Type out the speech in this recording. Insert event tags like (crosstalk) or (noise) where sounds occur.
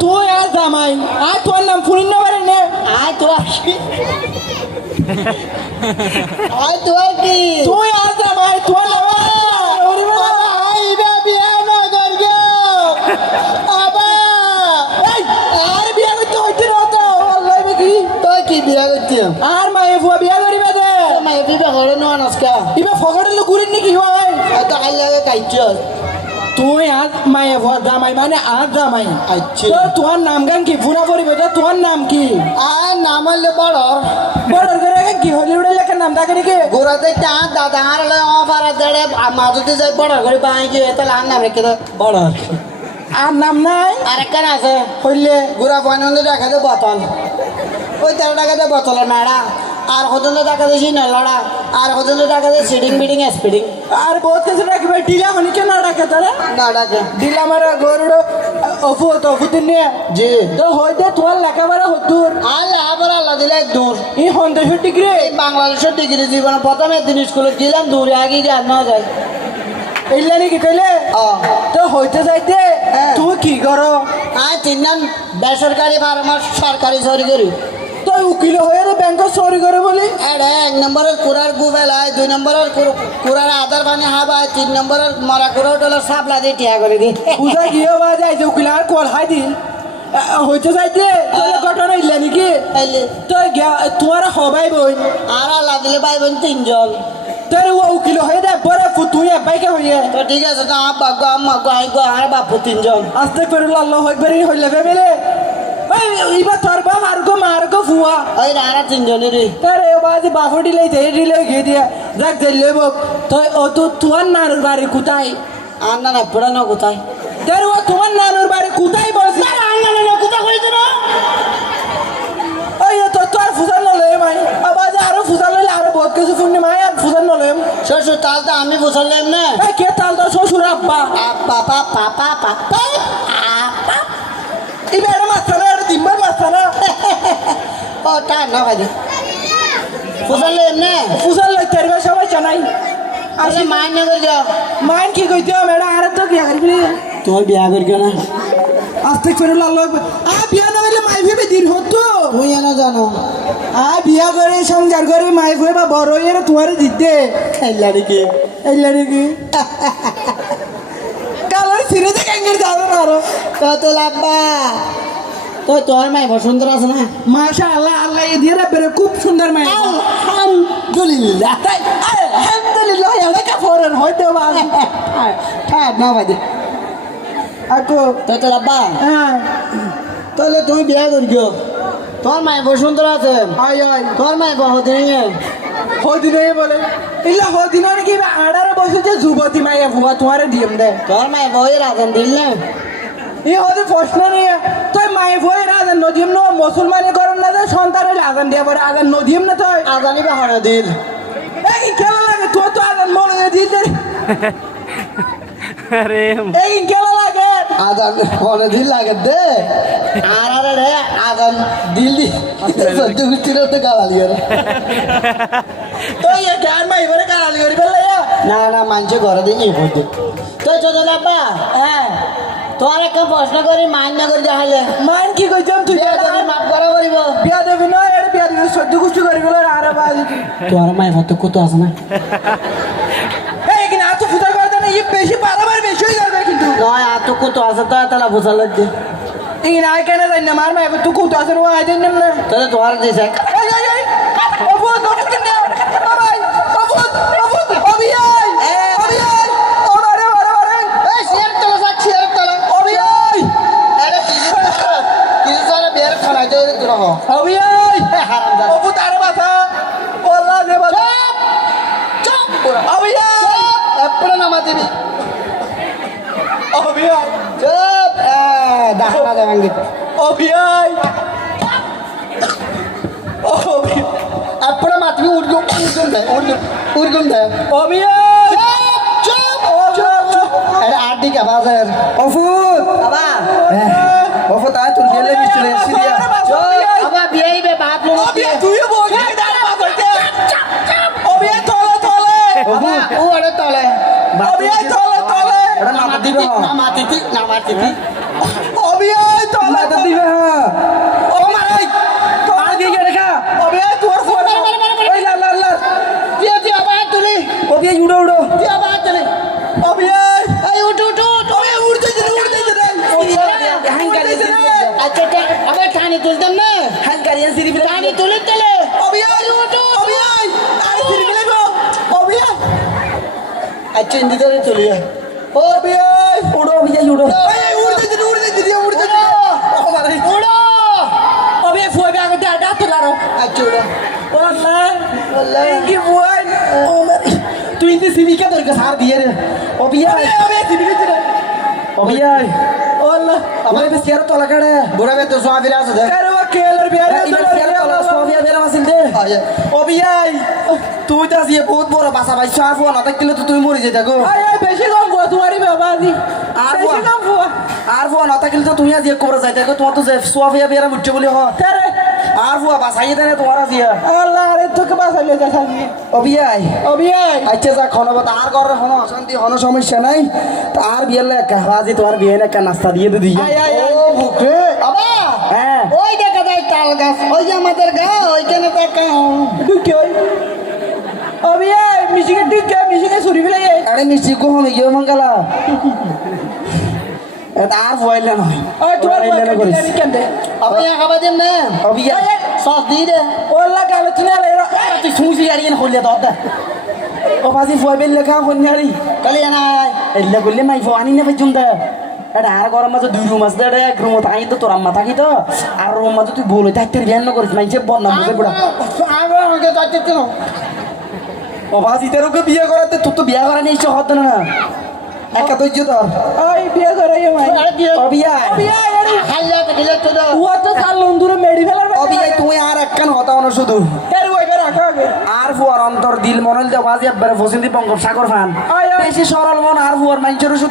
তুই আর জামাই আর তোর নাম ফুরিন পারে নে আয় তো আসি আয় তো আর কি তুই আর জামাই তোর নাম বিয়া আর বিয়া তো আল্লাহ কি কি বিয়া মায়ে বুয়া বিয়া করিবে দে মাই বিবা ঘরে নো আনসকা ইবে ফকড়ে লো গুরিন নাকি হয় এত আই লাগে কাইছো তুই আর মায়ে জামাই মানে আর জামাই আচ্ছা। তো তোমার নাম গান কি? পুরা পরিবে তোমার নাম কি? আর নাম হলে বড় বড় করে কি? হলিউডের লেখা নাম থাকে নাকি? গোরা দেখতে আর দাদা আর হলে অফার দেড়ে মাঝুতে যাই বড় করে বাই গিয়ে তাহলে আর নাম রেখে বড় আর নাম নাই? আর একটা আছে। হইলে? গুড়া পয়নন্দে টাকা দে বোতল। ওই তেরো টাকা দে বোতলে মেড়া আর হতন্দে টাকা দিয়ে সিনে লড়া। আর হতন্দে টাকা দিয়ে সিডিং বিডিং স্পিডিং আর বহুত কিছু রাখবে ডিলা হনি কেন রাখে তারা? না ডাকে। ডিলা মারা গরুড় অফু তো অফু দিনে জি। তো হইতে তোমার লেখাপড়া হতুর আল্লাহ আবার আল্লাহ দিলে দূর। এই সন্দেশ ডিগ্রি। এই বাংলাদেশের ডিগ্রি জীবনে প্রথমে দিন স্কুলে গেলাম দূরে আগে গিয়ে আর না যায়। এইলা নাকি তাইলে ও তো হইতে যাইতে হ্যাঁ। তুই কি করো? আর তিন বেসরকারি ফার্মার সরকারি সরকারি। তো উকিল হয়ে রে ব্যাংক চুরি করে বলি। এড়ে এক নম্বরের কুড়ার গুবেল হয় দুই নম্বরের কুর- কুড়ার আধার পানি হাবায় তিন নম্বরের মরা কুড়ো টলে সাপলা দিয়ে টিয়া করে দি। পূজা গিয়ে বা যাইছে উকিল আর কল হাই দিন হইতে যাইতে তাহলে ঘটনা ইল্লা নাকি? তো গিয়া- তোমার হবাই বই আর আল্লাহ দিলে ভাই বোন তিনজন। তোর ও উকিল হয়ে দে বড় তুই বাইকে হইয়ে। তো ঠিক আছে তো আব্বা গো আম্মা গো আই গো আর বাপু তিনজন। আস্তে করে আল্লাহ হইবার হইলে ফেমেলে এবার তোর বাপ আর গো মার ফুয়া ওই রানা তিনজনেরই আরে ও বাজি বাফু দিলে ধেয়ে দিলে গিয়ে দিয়া। যাক দিলে বক তো ও তো তোমার নানুর বাড়ি কোথায়? আর না না পুরানো কোথায়? তোর ও তোমার নানুর বাড়ি কোথায় বলছি? কোথায় হয়েছে না? ওই তো তোর ফুসার নলে ভাই আবার আরও ফুসার লইলে আরও বহুত কিছু শুননি মাই আর ফুসার নলে শ্বশুর তাল তো আমি বুঝলাম না। কে তাল তো শ্বশুর আব্বা? আব্বা পাপা পাপা পাপা তা না ভাই বুঝলাম না ফুসার লইতে এবার সবাই জানাই। আসলে মাইনে করে যাও মাইন কি কইতে মেডা আরে তো কি হারবি তোমার বিয়া করি না। আস্তে করে লাল আ বিয়া না হইলে মাই ভেবে দিন হতো। তুই এনে জানো। আ বিয়া করে সংসার করে মাই ভেবে বড় হয়ে তোমারে দিতে। এই লাড়িকে এই লড়কি (laughs) কালার ছিঁড়ে দেখে এঙ্গের যাবে না আরও। কত লাভবা তো তোর মাই বসন্তর আছে না? মাশা আল্লাহ আল্লাহ এ দিয়ে রাখবে খুব সুন্দর মাই। আলহামদুলিল্লাহ। তাই আলহামদুলিল্লাহ এটা কা ফরেন হইতে বা হ্যাঁ না ভাই আকো। তো তো লাভবা হ্যাঁ। তাহলে তুমি বিয়া করি গো। তোর মাই বসন্তর আছে আয় আয়। তোর মাই বহুদিন হদিন হয়ে বলে। ইল্লা হদিন নাকি আড়ারে বসে যে যুবতী মাইয়া ভুয়া তোমারে দিম দে তোর মাই বউয়ের আছেন দিল না। ই হতে প্রশ্ন নিয়ে তুই মায়ে ভয়ে আজান নদীম ন মুসলমানে করেন না যে সন্তানের আজান দিয়ে পরে আজান নদীম না তুই আজানি বা হরা দিল। এই খেলা লাগে? তোর তো আজান মনে দিয়ে দে (laughs) আরে এই খেলা লাগে? আজান হরা দিল লাগে দে। আর আর রে আজান দিল দি। সত্যি গুষ্টির তো গালালি রে তুই এ গান মাই ভরে কারালি করি না না মানছে ঘরে দিয়ে এই হতে তো ছোট লাভবা তোর একটা প্রশ্ন করি মান্য করে দেখালে মান কি কইতাম তুই? মাফ করা করিব? বিয়া দেবি না এর বিয়া দিবি সহ্য কুষ্টি করি বলে আর বাজি তোর মাই হতে কত আছে না? এই কিনা এত ফুটা করে দেন এই বেশি বারবার বেশি হয়ে যাবে কিন্তু। নয় আর তো কত আছে তো তাহলে বোঝা লাগছে এই না কেন জানি না মার মাই তুই কত আছে ও আইদেন না তাহলে তোমার দিছে এই এই এই অবুদ অবুদ কেন বাবাই অবুদ অবুদ অবি আই অবি আই ওরে ওরে ওরে এই শেয়ার তলা সা শেয়ার তলা অবি আই আরে বিয়ার খানাই তো তোর হ। অবি আই হারামজাদা। অবুদ আরে বাসা ওল্লা দে বাসা চুপ! অবি আই এপড়ে নামা দিবি চুপ! দেবাঙ্গি মাতবি উর্দু উর্দুন দেয় উর্দু উর্দুন দেয় অবি আই চুপ! চুপ! আরে আড্ডি কা বাজার অফুদ নামা তিথি নামা তিথি অবিয়াই তো আমাকে দিবে হ্যাঁ। ও মারাই। তোমার দিকে রেখা। অবিয়াই তোর ফোন। ওই লাল লাল লাল। দিয়ে দিয়ে আবার তুলি। অবিয়াই উড়ো উড়ো। দিয়ে আবার তুলি। অবিয়াই। এই উঠ উঠ তুমি উড়তে দিন উড়তে দিন হ্যাঙ্গারি আচ্ছা আবার টানি তুলতাম না? হ্যাঙ্গারি সিঁড়ি টানি তুলে তেলে অবিয়াই উঠ অবিয়াই। আর সিঁড়ি অবিয়াই। আচ্ছা ইন্দিদারে তুই ইন্দি সিবিকা তোর কাছে হার দিয়ে রে। অবিয়াই অবিয়াই সিবিকা তোর অবিয়াই ওয়াল্লাহ আমার বে সিয়ার তোলা কাড়ে। বুড়া বে তো সোয়া ফিরে আসো দে আরে ও কেলার বিয়ার ইবার সিয়ার তোলা, সোফিয়া বেরা মাসিল দে। অবিয়াই তুই তো আজকে বহুত বড় বাসা ভাই সার ফোন না থাকলে তো তুই মরে যেতে গো। বেশি তোমারই বাবা দি আর বুয়া। আর ফোন না থাকলে তো তুমি আজকে কবর যাইতে গো তোমার তো যে সোফিয়া বেরা মুচ্ছে বলি হ। আর ফুয়া বাসাই দেনে তোমার আজিয়া আল্লাহ আরে তোকে বাসাইলে যা সাজি অবিয়াই অবিয়াই আচ্ছা যা খনব তার ঘরে হন অশান্তি হন সমস্যা নাই। তার বিয়ের লেখা আজি তোমার বিয়ে একটা নাস্তা দিয়ে তো আয়। ও ভুকে। আবা! হ্যাঁ। ওই দেখা যায় তাল গাছ ওই যে আমাদের গা ওইখানে ঢুকে ওই। অবিয়াই মিশিকে ঢুকে মিশিকে ছুরি ফেলে আরে মিষ্টি কখন গিয়ে মঙ্গলা তার ফুয়াইলে নয় না না আর ইয়ে না আর গরম মাঝে দুই রুম আছে এক রুম থাকি তো তোর আম্মা থাকি তো আর রুম মাঝে তুই বলে থাকতে বিয়ান করিস মাইছে বদনাম ও বিয়ে করাতে তুই তো বিয়ে করা নিয়ে ইচ্ছে হতো না। একা ধৈর্য তো ওই বিয়ে করাই মাই অবিয়া অবিয়াই আরে। হাল্লা তো দিলে তো। ও তো সাল লন্দুরে মেডি ফেলার অবিয়া তুই আর একখান হতাও না শুধু। এর ওই বের রাখা আর ফুয়ার অন্তর দিল মনে হইতে বাজি একবারে ফসিন্দি বঙ্গোপসাগর ফান। বেশি সরল মন আর ফুয়ার মাইঞ্চেরও শুধু।